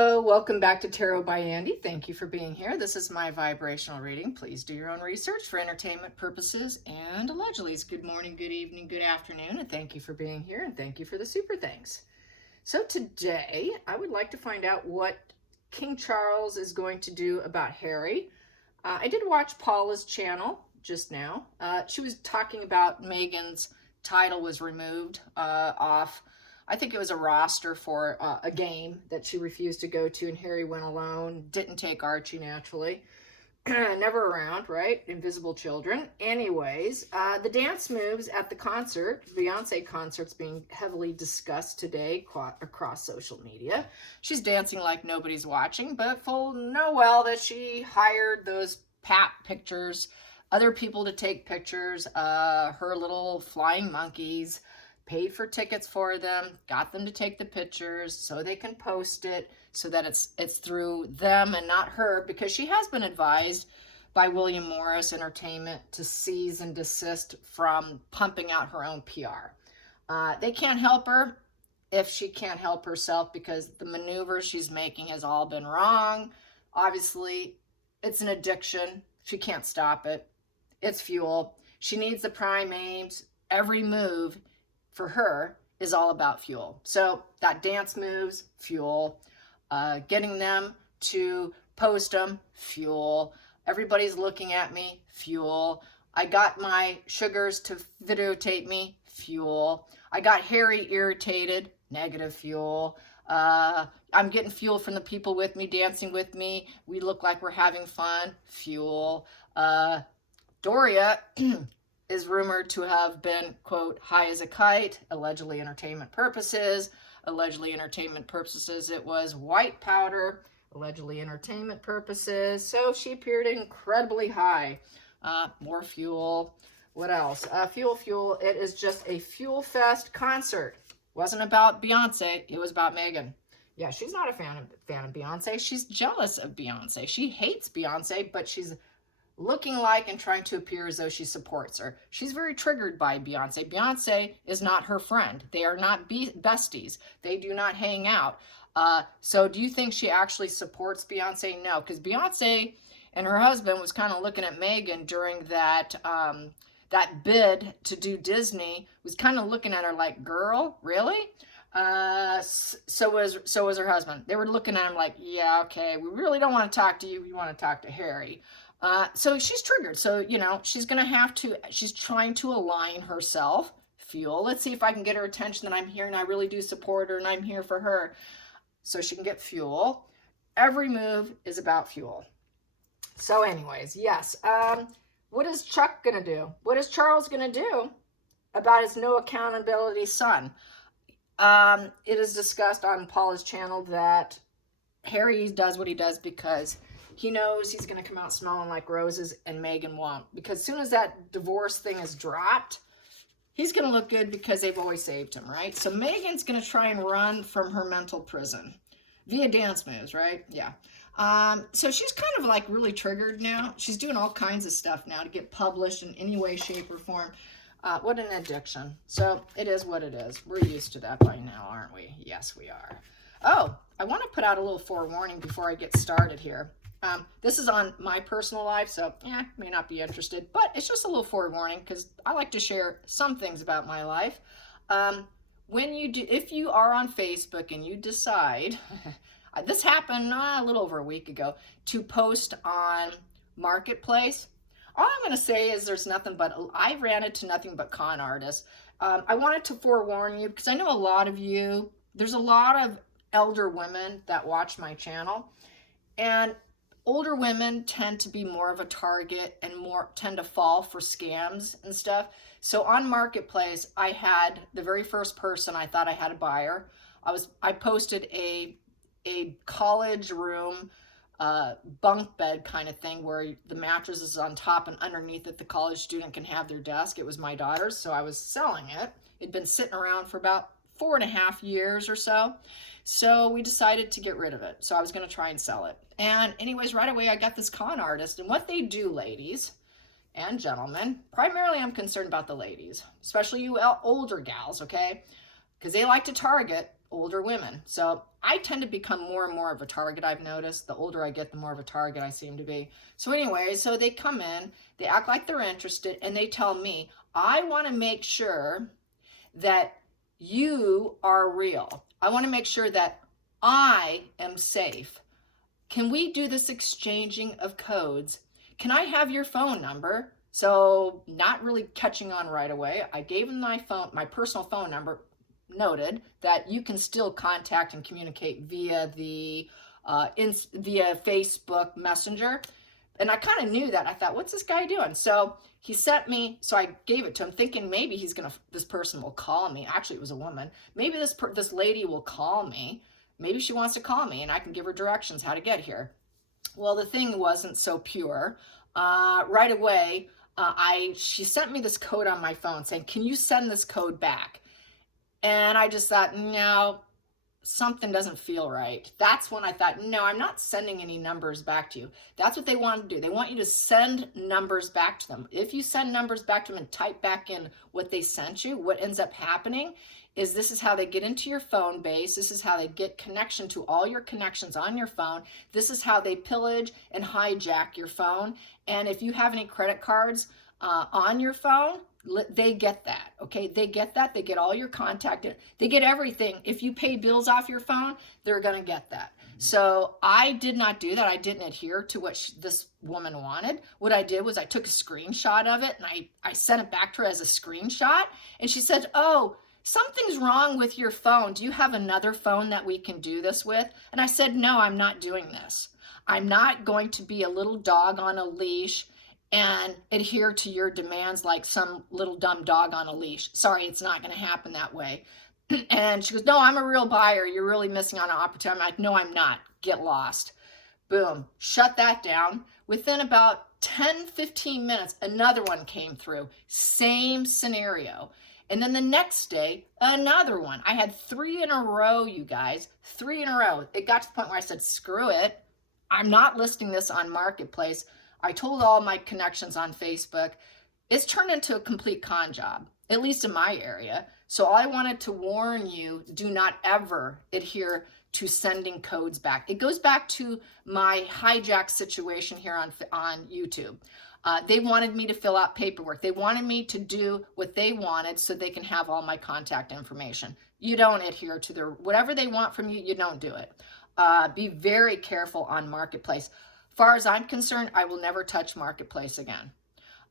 Hello, welcome back to Tarot by Andy. Thank you for being here. This is my vibrational reading. Please do your own research for entertainment purposes and allegedly. Good morning, good evening, good afternoon, and thank you for being here, and thank you for the super thanks. So today, I would like to find out what King Charles is going to do about Harry. I did watch Paula's channel just now. She was talking about Meghan's title was removed off. I think it was a roster for a game that she refused to go to, and Harry went alone. Didn't take Archie, naturally. Never around, right? Invisible children. Anyways, the dance moves at the concert, Beyonce concert's being heavily discussed today across social media. She's dancing like nobody's watching, but full know well that she hired those pictures, other people to take pictures, her little flying monkeys, paid for tickets for them, got them to take the pictures so they can post it so that it's through them and not her, because she has been advised by William Morris Entertainment to cease and desist from pumping out her own PR. They can't help her if she can't help herself, because the maneuvers she's making has all been wrong. Obviously, it's an addiction. She can't stop it. It's fuel. She needs the prime aims. Every move for her is all about fuel. So that dance moves, fuel. Getting them to post them, fuel. Everybody's looking at me, fuel. I got my sugars to videotape me, fuel. I got Harry irritated, negative fuel. I'm getting fuel from the people with me, dancing with me. We look like we're having fun, fuel. Doria is rumored to have been, quote, high as a kite, allegedly entertainment purposes. Allegedly entertainment purposes, it was white powder, allegedly entertainment purposes. So she appeared incredibly high. More fuel. What else? Fuel. It is just a fuel fest concert. Wasn't about Beyonce. It was about Meghan. Yeah, she's not a fan of Beyonce. She's jealous of Beyonce. She hates Beyonce, but she's looking like and trying to appear as though she supports her. She's very triggered by Beyonce. Beyonce is not her friend. They are not besties. They do not hang out. So do you think she actually supports Beyonce? No, because Beyonce and her husband was kind of looking at Meghan during that that bid to do Disney, was kind of looking at her like, girl, really? So was her husband. They were looking at him like, yeah, okay, we really don't want to talk to you. We want to talk to Harry. So she's triggered. So, you know, she's trying to align herself. Fuel. Let's see if I can get her attention that I'm here and I really do support her and I'm here for her. So she can get fuel. Every move is about fuel. So anyways, yes. What is Chuck going to do? What is Charles going to do about his no accountability son? It is discussed on Paula's channel that Harry does what he does because he knows he's going to come out smelling like roses and Meghan won't. Because as soon as that divorce thing is dropped, he's going to look good because they've always saved him, right? So Meghan's going to try and run from her mental prison via dance moves, right? Yeah. So she's kind of like really triggered now. She's doing all kinds of stuff now to get published in any way, shape, or form. What an addiction. So it is what it is. We're used to that by now, aren't we? Yes, we are. Oh, I want to put out a little forewarning before I get started here. This is on my personal life, so may not be interested, but it's just a little forewarning because I like to share some things about my life. If you are on Facebook and you decide, this happened a little over a week ago, to post on Marketplace, all I'm going to say is I ran into nothing but con artists. I wanted to forewarn you because I know a lot of you, there's a lot of elder women that watch my channel, and older women tend to be more of a target and tend to fall for scams and stuff. So on Marketplace, I had the very first person, I thought I had a buyer. I posted a college room bunk bed kind of thing where the mattress is on top and underneath it the college student can have their desk. It was my daughter's, so I was selling it. It'd been sitting around for about 4.5 years or so. So we decided to get rid of it. So I was going to try and sell it. And anyways, right away, I got this con artist. And what they do, ladies and gentlemen, primarily I'm concerned about the ladies, especially you older gals, okay? Because they like to target older women. So I tend to become more and more of a target, I've noticed. The older I get, the more of a target I seem to be. So anyway, so they come in, they act like they're interested, and they tell me, I want to make sure that you are real. I want to make sure that I am safe. Can we do this exchanging of codes? Can I have your phone number? So not really catching on right away, I gave him my phone, my personal phone number, noted that you can still contact and communicate via the via Facebook Messenger. And I kind of knew that. I thought, what's this guy doing? So he sent me, so I gave it to him thinking maybe this person will call me. Actually, it was a woman. Maybe this lady will call me. Maybe she wants to call me and I can give her directions how to get here. Well, the thing wasn't so pure. Right away, she sent me this code on my phone saying, can you send this code back? And I just thought, no, something doesn't feel right. That's when I thought, no, I'm not sending any numbers back to you. That's what they want to do. They want you to send numbers back to them. If you send numbers back to them and type back in what they sent you, what ends up happening is this is how they get into your phone base. This is how they get connection to all your connections on your phone. This is how they pillage and hijack your phone. And if you have any credit cards on your phone, they get that, okay? They get that. They get all your contact. They get everything. If you pay bills off your phone, they're going to get that. So I did not do that. I didn't adhere to what this woman wanted. What I did was I took a screenshot of it and I sent it back to her as a screenshot. And she said, oh, something's wrong with your phone. Do you have another phone that we can do this with? And I said, no, I'm not doing this. I'm not going to be a little dog on a leash and adhere to your demands like some little dumb dog on a leash. Sorry, it's not going to happen that way. And she goes, no, I'm a real buyer. You're really missing on an opportunity. I'm like, no, I'm not. Get lost. Boom. Shut that down. Within about 10, 15 minutes, another one came through. Same scenario. And then the next day, another one. I had 3 in a row, you guys. 3 in a row. It got to the point where I said, screw it. I'm not listing this on Marketplace. I told all my connections on Facebook. It's turned into a complete con job, at least in my area. So I wanted to warn you, do not ever adhere to sending codes back. It goes back to my hijack situation here on YouTube. They wanted me to fill out paperwork. They wanted me to do what they wanted so they can have all my contact information. You don't adhere to their, whatever they want from you, you don't do it. Be very careful on Marketplace. Far as I'm concerned, I will never touch Marketplace again.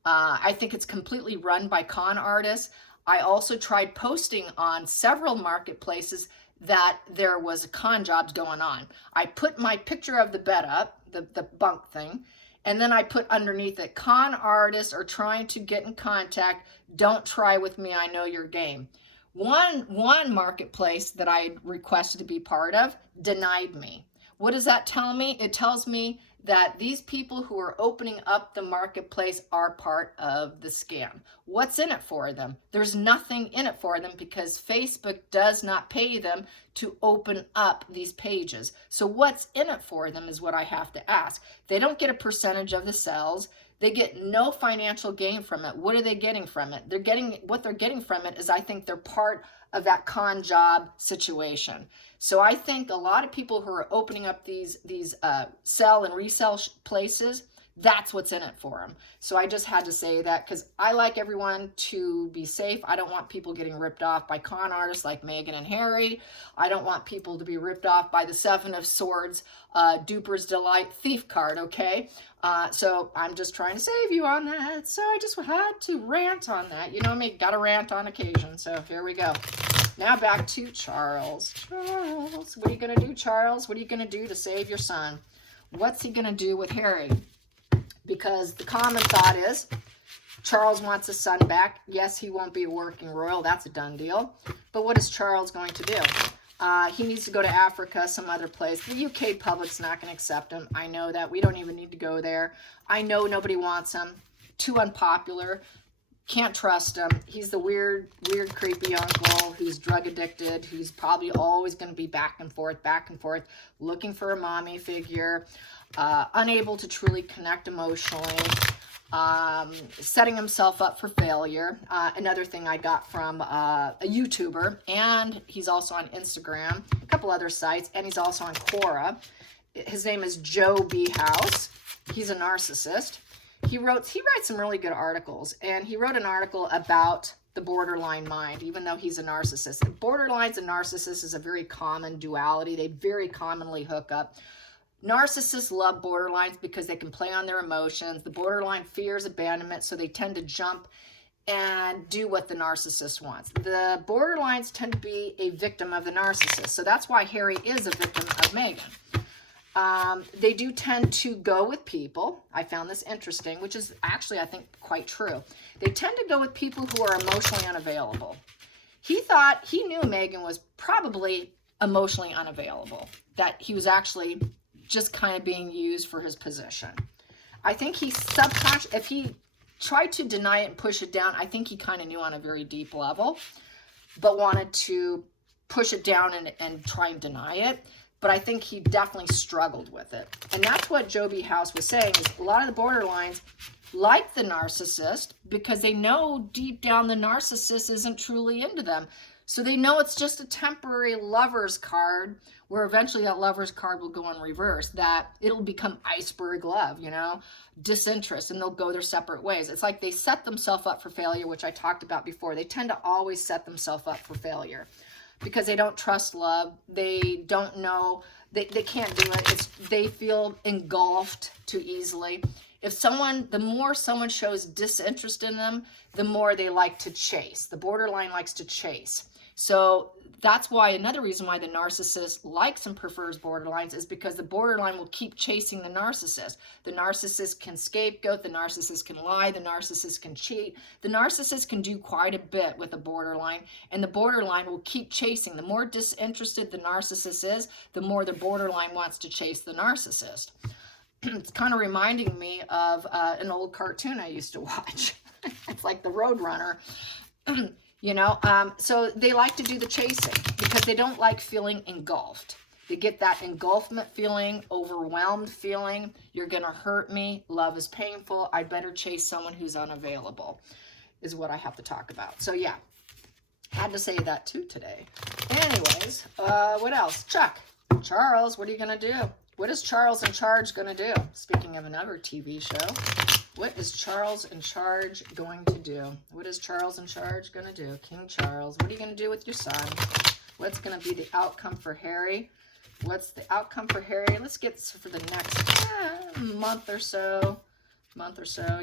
I think it's completely run by con artists. I also tried posting on several marketplaces that there was con jobs going on. I put my picture of the bed up, the bunk thing, and then I put underneath it, con artists are trying to get in contact. Don't try with me. I know your game. One marketplace that I requested to be part of denied me. What does that tell me? It tells me that these people who are opening up the marketplace are part of the scam. What's in it for them? There's nothing in it for them because Facebook does not pay them to open up these pages. So what's in it for them is what I have to ask. They don't get a percentage of the sales. They get no financial gain from it. What are they getting from it? What they're getting from it is I think they're part of that con job situation. So I think a lot of people who are opening up these sell and resell places, that's what's in it for them. So I just had to say that because I like everyone to be safe. I don't want people getting ripped off by con artists like Meghan and Harry. I don't want people to be ripped off by the 7 of Swords, Duper's Delight thief card, okay? So I'm just trying to save you on that. So I just had to rant on that. You know me, gotta rant on occasion. So here we go. Now back to Charles. Charles, what are you going to do, Charles? What are you going to do to save your son? What's he going to do with Harry? Because the common thought is Charles wants his son back. Yes, he won't be a working royal. That's a done deal. But what is Charles going to do? He needs to go to Africa, some other place. The UK public's not going to accept him. I know that. We don't even need to go there. I know nobody wants him. Too unpopular. Can't trust him. He's the weird, creepy uncle who's drug addicted, who's probably always going to be back and forth, looking for a mommy figure, unable to truly connect emotionally, setting himself up for failure. Another thing I got from a YouTuber, and he's also on Instagram, a couple other sites, and he's also on Quora. His name is Joe B. House. He's a narcissist. He writes some really good articles, and he wrote an article about the borderline mind, even though he's a narcissist. Borderlines and narcissists is a very common duality. They very commonly hook up. Narcissists love borderlines because they can play on their emotions. The borderline fears abandonment, so they tend to jump and do what the narcissist wants. The borderlines tend to be a victim of the narcissist, so that's why Harry is a victim of Meghan. They do tend to go with people. I found this interesting, which is actually, I think, quite true. They tend to go with people who are emotionally unavailable. He knew Meghan was probably emotionally unavailable, that he was actually just kind of being used for his position. I think he if he tried to deny it and push it down, I think he kind of knew on a very deep level, but wanted to push it down and try and deny it. But I think he definitely struggled with it. And that's what Joby House was saying, is a lot of the borderlines like the narcissist because they know deep down the narcissist isn't truly into them. So they know it's just a temporary lover's card where eventually that lover's card will go in reverse, that it'll become iceberg love, disinterest, and they'll go their separate ways. It's like they set themselves up for failure, which I talked about before. They tend to always set themselves up for failure, because they don't trust love. They don't know, they can't do it. They feel engulfed too easily. The more someone shows disinterest in them, the more they like to chase. The borderline likes to chase. So that's why, another reason why the narcissist likes and prefers borderlines is because the borderline will keep chasing the narcissist. The narcissist can scapegoat, the narcissist can lie, the narcissist can cheat. The narcissist can do quite a bit with a borderline, and the borderline will keep chasing. The more disinterested the narcissist is, the more the borderline wants to chase the narcissist. It's kind of reminding me of an old cartoon I used to watch. It's like the Roadrunner. So they like to do the chasing because they don't like feeling engulfed. They get that engulfment feeling, overwhelmed feeling. You're going to hurt me. Love is painful. I'd better chase someone who's unavailable, is what I have to talk about. So yeah, had to say that too today. Anyways, what else? Charles, what are you going to do? What is Charles in Charge going to do? Speaking of another TV show, what is Charles in Charge going to do? What is Charles in Charge going to do? King Charles, what are you going to do with your son? What's going to be the outcome for Harry? What's the outcome for Harry? Let's get for the next month or so.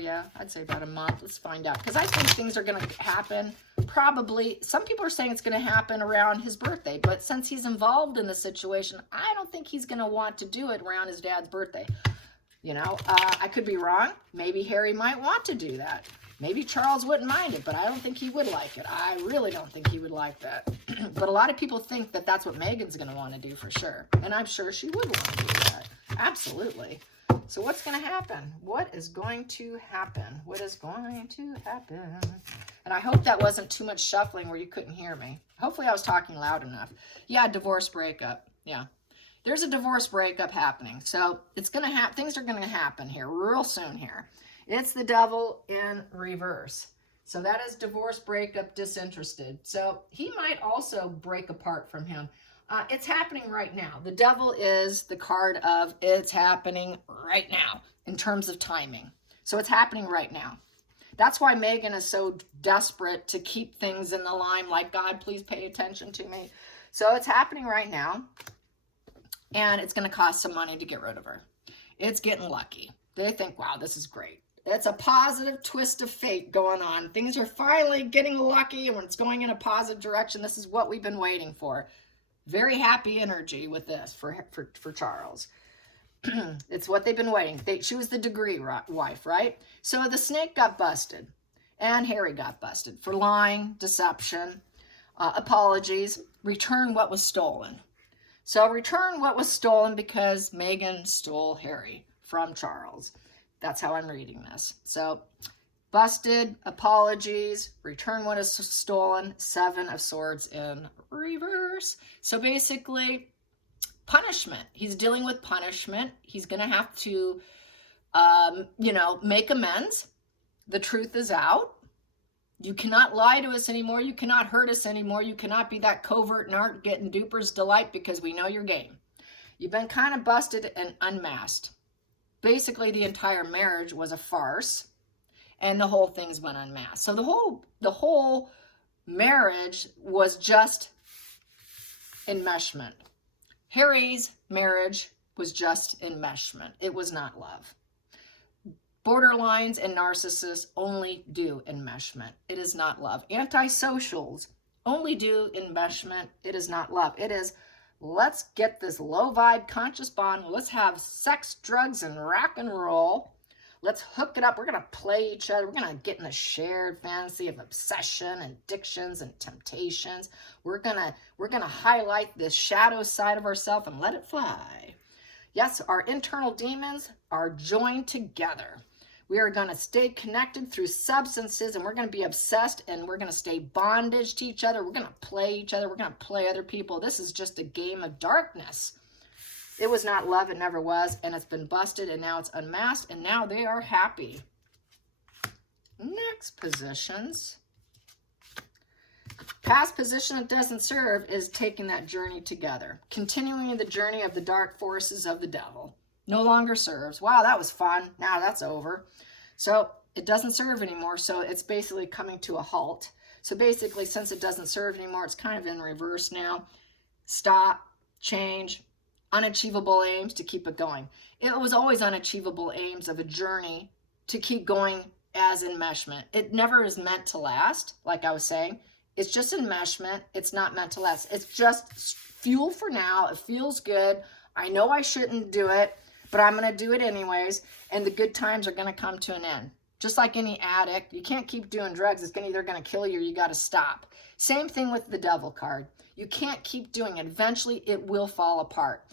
Yeah, I'd say about a month. Let's find out, because I think things are going to happen probably. Some people are saying it's going to happen around his birthday, but since he's involved in the situation, I don't think he's going to want to do it around his dad's birthday. I could be wrong. Maybe Harry might want to do that. Maybe Charles wouldn't mind it, but I don't think he would like it. I really don't think he would like that. But a lot of people think that that's what Meghan's going to want to do for sure. And I'm sure she would want to do that. Absolutely. So what's going to happen? What is going to happen? What is going to happen? And I hope that wasn't too much shuffling where you couldn't hear me. Hopefully I was talking loud enough. Yeah, divorce breakup. Yeah. There's a divorce breakup happening. So it's going to happen. Things are going to happen here real soon here. It's the devil in reverse. So that is divorce breakup, disinterested. So he might also break apart from him. It's happening right now. The devil is the card of it's happening right now in terms of timing. So it's happening right now. That's why Meghan is so desperate to keep things in the limelight. God, please pay attention to me. So it's happening right now. And it's going to cost some money to get rid of her. It's getting lucky. They think, wow, this is great. It's a positive twist of fate going on. Things are finally getting lucky, and when it's going in a positive direction, this is what we've been waiting for. Very happy energy with this for Charles. It's what they've been waiting. She was the degree wife, right? So the snake got busted, and Harry got busted for lying, deception, apologies, return what was stolen. So return what was stolen because Meghan stole Harry from Charles. That's how I'm reading this. So Busted, apologies, return what is stolen, 7 of Swords in reverse. So basically, punishment. He's dealing with punishment. He's going to have to, make amends. The truth is out. You cannot lie to us anymore. You cannot hurt us anymore. You cannot be that covert narc getting duper's delight because we know your game. You've been kind of busted and unmasked. Basically, the entire marriage was a farce, and the whole thing's been unmasked. So the whole marriage was just enmeshment. Harry's marriage was just enmeshment. It was not love. Borderlines and narcissists only do enmeshment. It is not love. Antisocials only do enmeshment. It is not love. It is, let's get this low vibe conscious bond. Let's have sex, drugs, and rock and roll. Let's hook it up. We're going to play each other. We're going to get in the shared fantasy of obsession, addictions, and temptations. We're going to highlight this shadow side of ourselves and let it fly. Yes, our internal demons are joined together. We are going to stay connected through substances, and we're going to be obsessed, and we're going to stay bondage to each other. We're going to play each other. We're going to play other people. This is just a game of darkness. It was not love. It never was. And it's been busted, and now it's unmasked, and now they are happy. Next positions. Past position that doesn't serve is taking that journey together. Continuing the journey of the dark forces of the devil. No longer serves. Wow, that was fun. Now that's over. So it doesn't serve anymore. So it's basically coming to a halt. So basically, since it doesn't serve anymore, it's kind of in reverse now. Stop, change, unachievable aims to keep it going. It was always unachievable aims of a journey to keep going as enmeshment. It never is meant to last, like I was saying. It's just enmeshment. It's not meant to last. It's just fuel for now. It feels good. I know I shouldn't do it, but I'm going to do it anyways, and the good times are going to come to an end. Just like any addict, you can't keep doing drugs. It's either going to kill you or you got to stop. Same thing with the devil card. You can't keep doing it. Eventually, it will fall apart.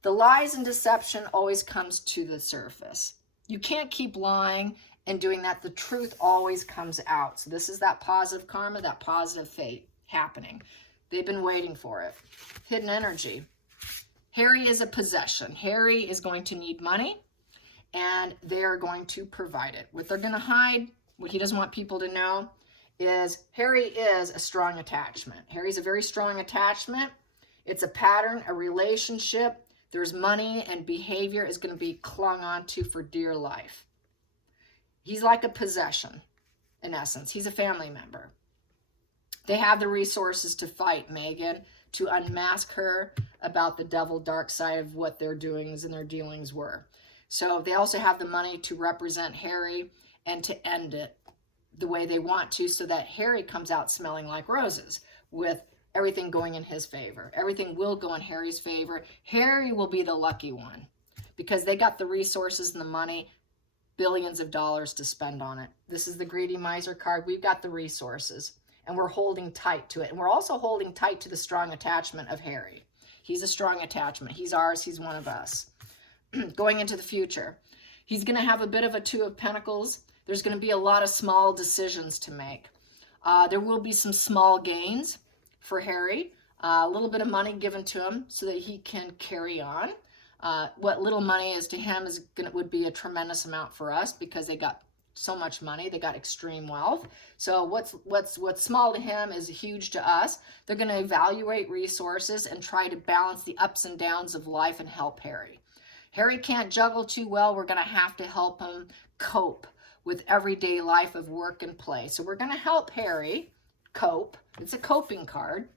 The lies and deception always comes to the surface. You can't keep lying and doing that. The truth always comes out. So this is that positive karma, that positive fate happening. They've been waiting for it. Hidden energy. Harry is a possession. Harry is going to need money, and they are going to provide it. What they're going to hide, what he doesn't want people to know, is Harry is a strong attachment. Harry's a very strong attachment. It's a pattern, a relationship. There's money, and behavior is going to be clung onto for dear life. He's like a possession, in essence. He's a family member. They have the resources to fight Megan, to unmask her about the devil dark side of what their doings and their dealings were. So they also have the money to represent Harry and to end it the way they want to, so that Harry comes out smelling like roses with everything going in his favor. Everything will go in Harry's favor. Harry will be the lucky one because they got the resources and the money, billions of dollars to spend on it. This is the greedy miser card. We've got the resources, and we're holding tight to it. And we're also holding tight to the strong attachment of Harry. He's a strong attachment. He's ours. He's one of us. Going into the future, he's going to have a bit of a Two of Pentacles. There's going to be a lot of small decisions to make. There will be some small gains for Harry. A little bit of money given to him so that he can carry on. What little money is to him would be a tremendous amount for us because they got so much money. They got extreme wealth. So what's small to him is huge to us. They're going to evaluate resources and try to balance the ups and downs of life and help Harry. Harry can't juggle too well. We're going to have to help him cope with everyday life of work and play. So we're going to help Harry cope. It's a coping card.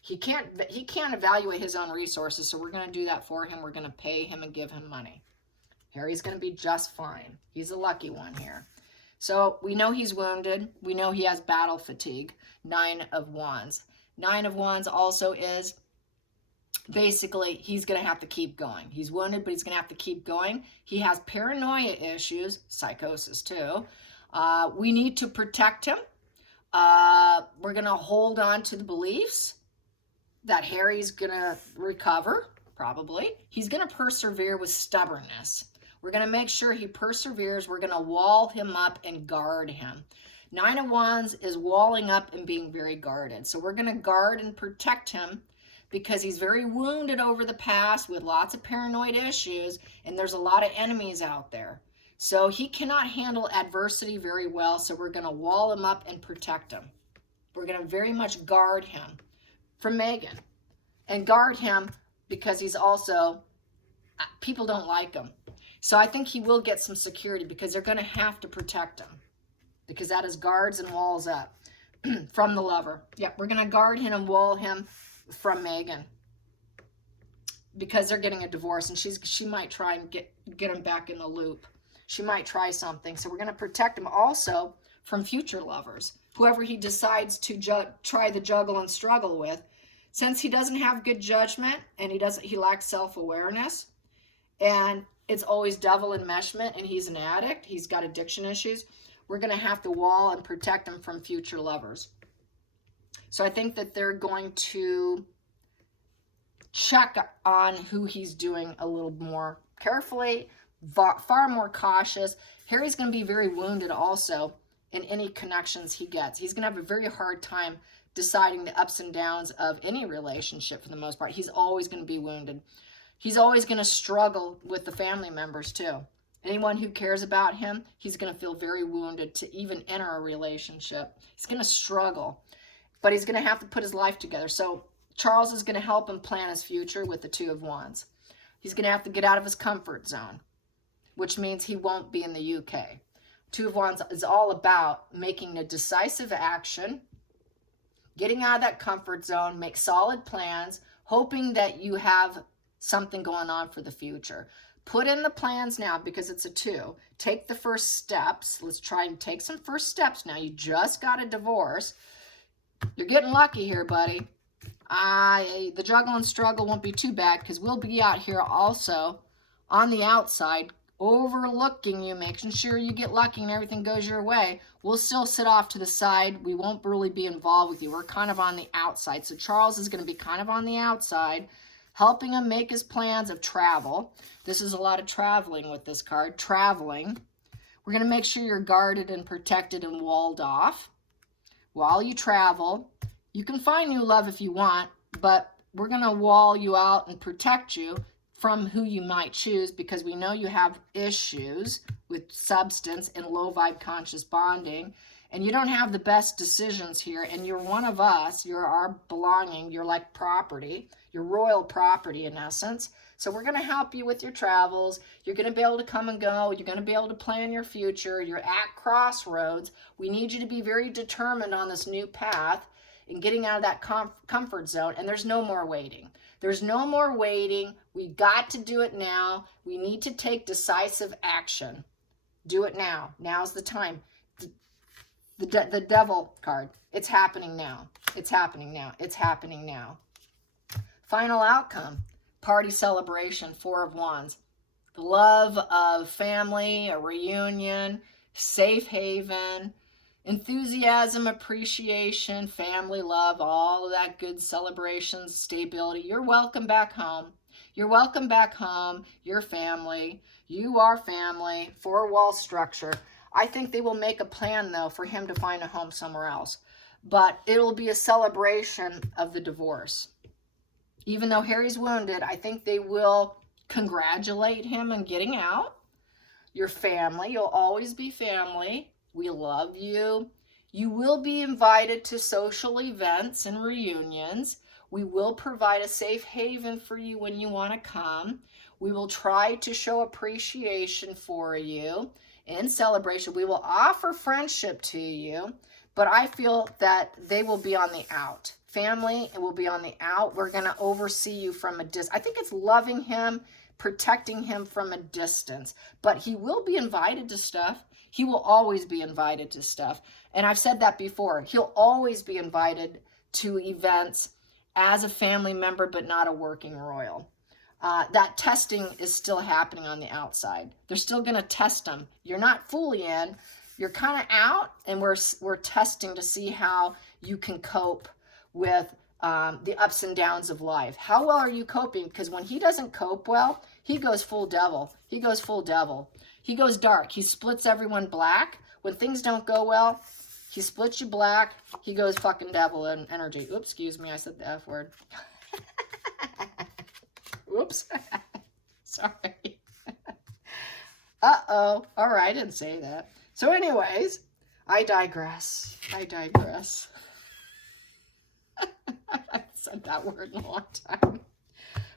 He can't evaluate his own resources, so we're going to do that for him. We're going to pay him and give him money. Harry's going to be just fine. He's a lucky one here. So we know he's wounded. We know he has battle fatigue. 9 of Wands. 9 of Wands also is basically he's going to have to keep going. He's wounded, but he's going to have to keep going. He has paranoia issues, psychosis too. We need to protect him. We're going to hold on to the beliefs that Harry's going to recover, probably. He's going to persevere with stubbornness. We're going to make sure he perseveres. We're going to wall him up and guard him. Nine of Wands is walling up and being very guarded. So we're going to guard and protect him because he's very wounded over the past with lots of paranoid issues, and there's a lot of enemies out there. So he cannot handle adversity very well, so we're going to wall him up and protect him. We're going to very much guard him from Megan, and guard him because he's also, people don't like him. So I think he will get some security because they're going to have to protect him, because that is guards and walls up from the lover. Yep, we're going to guard him and wall him from Megan because they're getting a divorce, and she might try and get him back in the loop. She might try something. So we're going to protect him also from future lovers, whoever he decides to try the juggle and struggle with. Since he doesn't have good judgment and he lacks self-awareness, and it's always devil enmeshment, and he's an addict, he's got addiction issues, we're going to have to wall and protect him from future lovers. So I think that they're going to check on who he's doing a little more carefully, far more cautious. Harry's going to be very wounded also in any connections he gets. He's going to have a very hard time deciding the ups and downs of any relationship for the most part. He's always going to be wounded. He's always going to struggle with the family members too. Anyone who cares about him, he's going to feel very wounded to even enter a relationship. He's going to struggle, but he's going to have to put his life together. So Charles is going to help him plan his future with the Two of Wands. He's going to have to get out of his comfort zone, which means he won't be in the UK. Two of Wands is all about making a decisive action, getting out of that comfort zone, make solid plans, hoping that you have something going on for the future. Put in the plans now because it's a 2. Take the first steps. Let's try and take some first steps now. You just got a divorce. You're getting lucky here, buddy. The juggle and struggle won't be too bad because we'll be out here also on the outside overlooking you, making sure you get lucky and everything goes your way. We'll still sit off to the side. We won't really be involved with you. We're kind of on the outside. So Charles is going to be kind of on the outside, helping him make his plans of travel. This is a lot of traveling with this card. Traveling. We're going to make sure you're guarded and protected and walled off while you travel. You can find new love if you want, but we're going to wall you out and protect you from who you might choose because we know you have issues with substance and low vibe conscious bonding, and you don't have the best decisions here, and you're one of us. You're our belonging. You're like property. You're royal property in essence. So we're going to help you with your travels. You're going to be able to come and go. You're going to be able to plan your future. You're at crossroads. We need you to be very determined on this new path and getting out of that comfort zone. And there's no more waiting. There's no more waiting. We got to do it now. We need to take decisive action. Do it now. Now's the time. The devil card. It's happening now. It's happening now. It's happening now. Final outcome. Party celebration. 4 of Wands. The love of family, a reunion, safe haven, enthusiasm, appreciation, family love, all of that good celebrations, stability. You're welcome back home. You're welcome back home. Your family. You are family. 4-wall structure. I think they will make a plan, though, for him to find a home somewhere else. But it'll be a celebration of the divorce. Even though Harry's wounded, I think they will congratulate him on getting out. Your family. You'll always be family. We love you. You will be invited to social events and reunions. We will provide a safe haven for you when you want to come. We will try to show appreciation for you in celebration. We will offer friendship to you, but I feel that they will be on the out. Family, it will be on the out. We're going to oversee you from a distance. I think it's loving him, protecting him from a distance, but he will be invited to stuff. He will always be invited to stuff. And I've said that before. He'll always be invited to events as a family member, but not a working royal. That testing is still happening on the outside. They're still going to test him. You're not fully in. You're kind of out, and we're testing to see how you can cope with the ups and downs of life. How well are you coping? Because when he doesn't cope well, he goes full devil. He goes full devil. He goes dark. He splits everyone black. When things don't go well, he splits you black. He goes fucking devil in energy. Oops, excuse me. I said the F word. Oops. Sorry. Uh-oh. All right, I didn't say that. So anyways, I digress. I digress. I haven't said that word in a long time.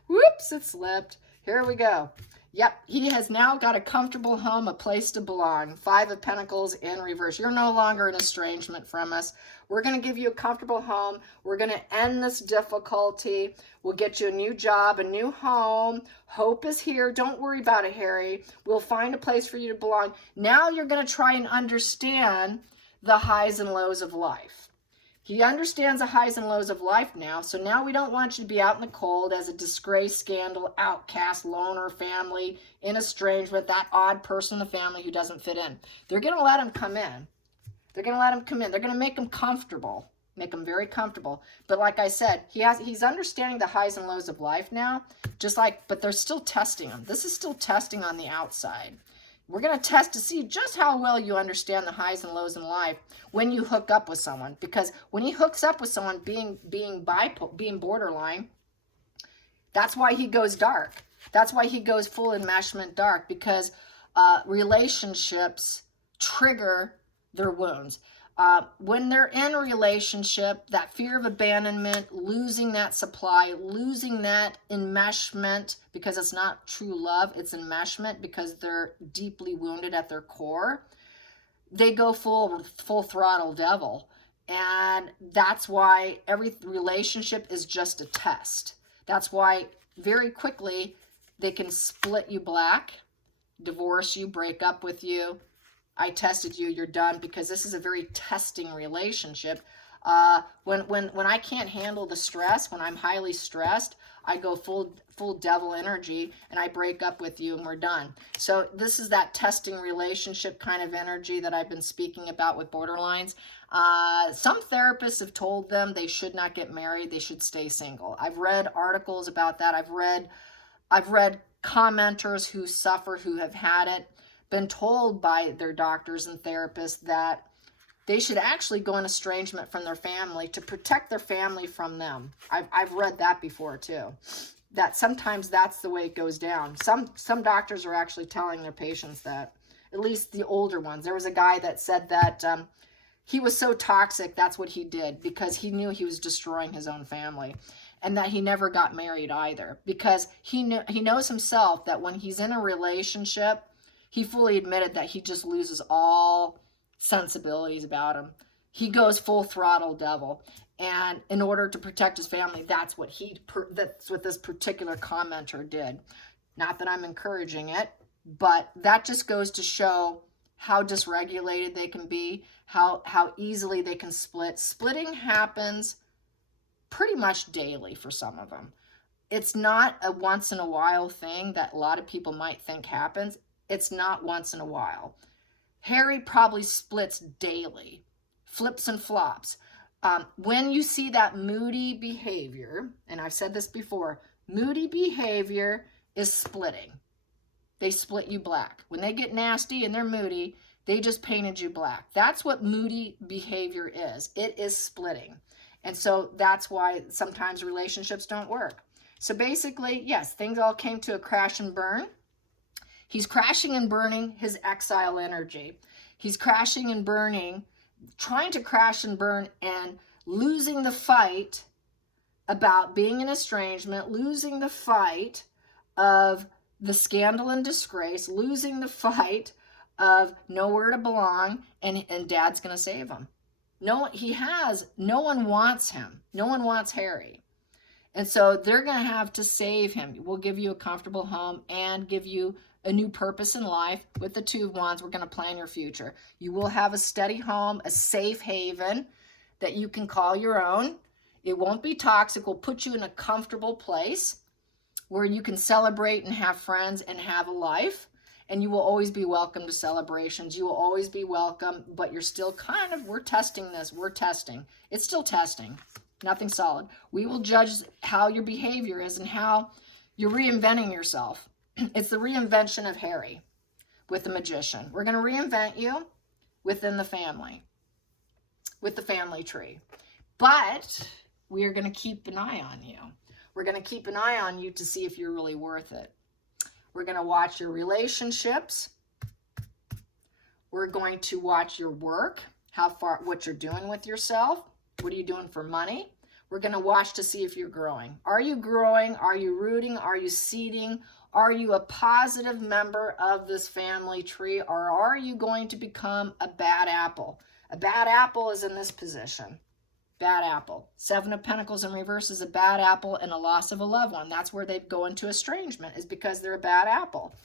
Whoops, it slipped. Here we go. Yep, he has now got a comfortable home, a place to belong. 5 of Pentacles in reverse. You're no longer in estrangement from us. We're going to give you a comfortable home. We're going to end this difficulty. We'll get you a new job, a new home. Hope is here. Don't worry about it, Harry. We'll find a place for you to belong. Now you're going to try and understand the highs and lows of life. He understands the highs and lows of life now, so now we don't want you to be out in the cold as a disgrace, scandal, outcast, loner, family, in estrangement, that odd person in the family who doesn't fit in. They're going to let him come in. They're going to let him come in. They're going to make him comfortable, make him very comfortable. But like I said, he's understanding the highs and lows of life now, but they're still testing him. This is still testing on the outside. We're going to test to see just how well you understand the highs and lows in life when you hook up with someone. Because when he hooks up with someone being borderline, that's why he goes dark. That's why he goes full enmeshment dark, because relationships trigger their wounds. When they're in a relationship, that fear of abandonment, losing that supply, losing that enmeshment, because it's not true love, it's enmeshment because they're deeply wounded at their core, they go full throttle devil. And that's why every relationship is just a test. That's why very quickly they can split you black, divorce you, break up with you. I tested you, you're done, because this is a very testing relationship. When I can't handle the stress, when I'm highly stressed, I go full devil energy and I break up with you and we're done. So this is that testing relationship kind of energy that I've been speaking about with borderlines. Some therapists have told them they should not get married, they should stay single. I've read articles about that. I've read commenters who suffer, who have had it, been told by their doctors and therapists that they should actually go in estrangement from their family to protect their family from them. I've read that before too, that sometimes that's the way it goes down. Some doctors are actually telling their patients that, at least the older ones. There was a guy that said that he was so toxic, that's what he did, because he knew he was destroying his own family, and that he never got married either, because he knows himself that when he's in a relationship, he fully admitted that he just loses all sensibilities about him. He goes full throttle devil. And in order to protect his family, that's what this particular commenter did. Not that I'm encouraging it, but that just goes to show how dysregulated they can be, how easily they can split. Splitting happens pretty much daily for some of them. It's not a once in a while thing that a lot of people might think happens. It's not once in a while. Harry probably splits daily, flips and flops. When you see that moody behavior, and I've said this before, moody behavior is splitting. They split you black. When they get nasty and they're moody, they just painted you black. That's what moody behavior is. It is splitting. And so that's why sometimes relationships don't work. So basically, yes, things all came to a crash and burn. He's crashing and burning his exile energy. He's crashing and burning, trying to crash and burn and losing the fight about being in estrangement, losing the fight of the scandal and disgrace, losing the fight of nowhere to belong, and Dad's going to save him. No one wants him. No one wants Harry. And so they're going to have to save him. We'll give you a comfortable home and give you a new purpose in life. With the Two of Wands, we're going to plan your future. You will have a steady home, a safe haven that you can call your own. It won't be toxic. We'll put you in a comfortable place where you can celebrate and have friends and have a life. And you will always be welcome to celebrations. You will always be welcome, but you're still we're testing this. We're testing. It's still testing. Nothing solid. We will judge how your behavior is and how you're reinventing yourself. It's the reinvention of Harry with the Magician. We're going to reinvent you within the family, with the family tree. But we are going to keep an eye on you. We're going to keep an eye on you to see if you're really worth it. We're going to watch your relationships. We're going to watch your work, what you're doing with yourself. What are you doing for money? We're going to watch to see if you're growing. Are you growing? Are you rooting? Are you seeding? Are you a positive member of this family tree, or are you going to become a bad apple? A bad apple is in this position. Bad apple. 7 of Pentacles in reverse is a bad apple and a loss of a loved one. That's where they go into estrangement, is because they're a bad apple.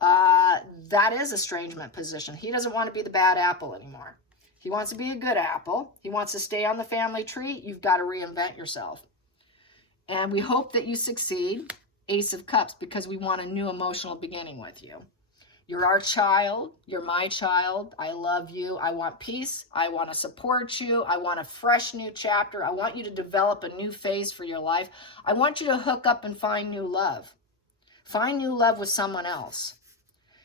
That is estrangement position. He doesn't want to be the bad apple anymore. He wants to be a good apple. He wants to stay on the family tree. You've got to reinvent yourself. And we hope that you succeed. Ace of Cups, because we want a new emotional beginning with you. You're our child. You're my child. I love you. I want peace. I want to support you. I want a fresh new chapter. I want you to develop a new phase for your life. I want you to hook up and find new love. Find new love with someone else.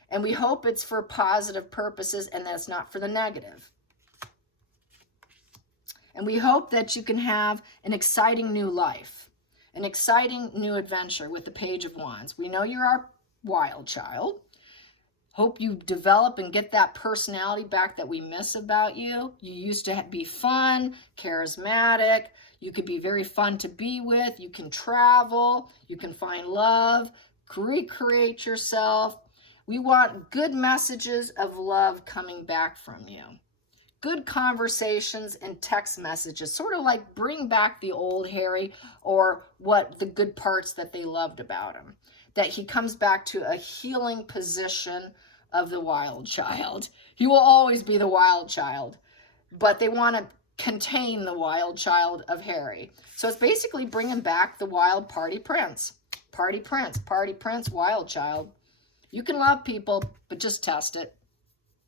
And we hope it's for positive purposes and that it's not for the negative. And we hope that you can have an exciting new life, an exciting new adventure with the Page of Wands. We know you're our wild child. Hope you develop and get that personality back that we miss about you. You used to be fun, charismatic. You could be very fun to be with. You can travel. You can find love. Recreate yourself. We want good messages of love coming back from you. Good conversations and text messages, sort of like bring back the old Harry, or what the good parts that they loved about him. That he comes back to a healing position of the wild child. He will always be the wild child, but they want to contain the wild child of Harry. So it's basically bringing back the wild party prince. Party prince, wild child. You can love people, but just test it.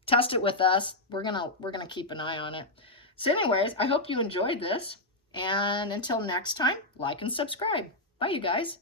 Test it with us. We're gonna keep an eye on it. So anyways, I hope you enjoyed this. And until next time, like and subscribe. Bye, you guys.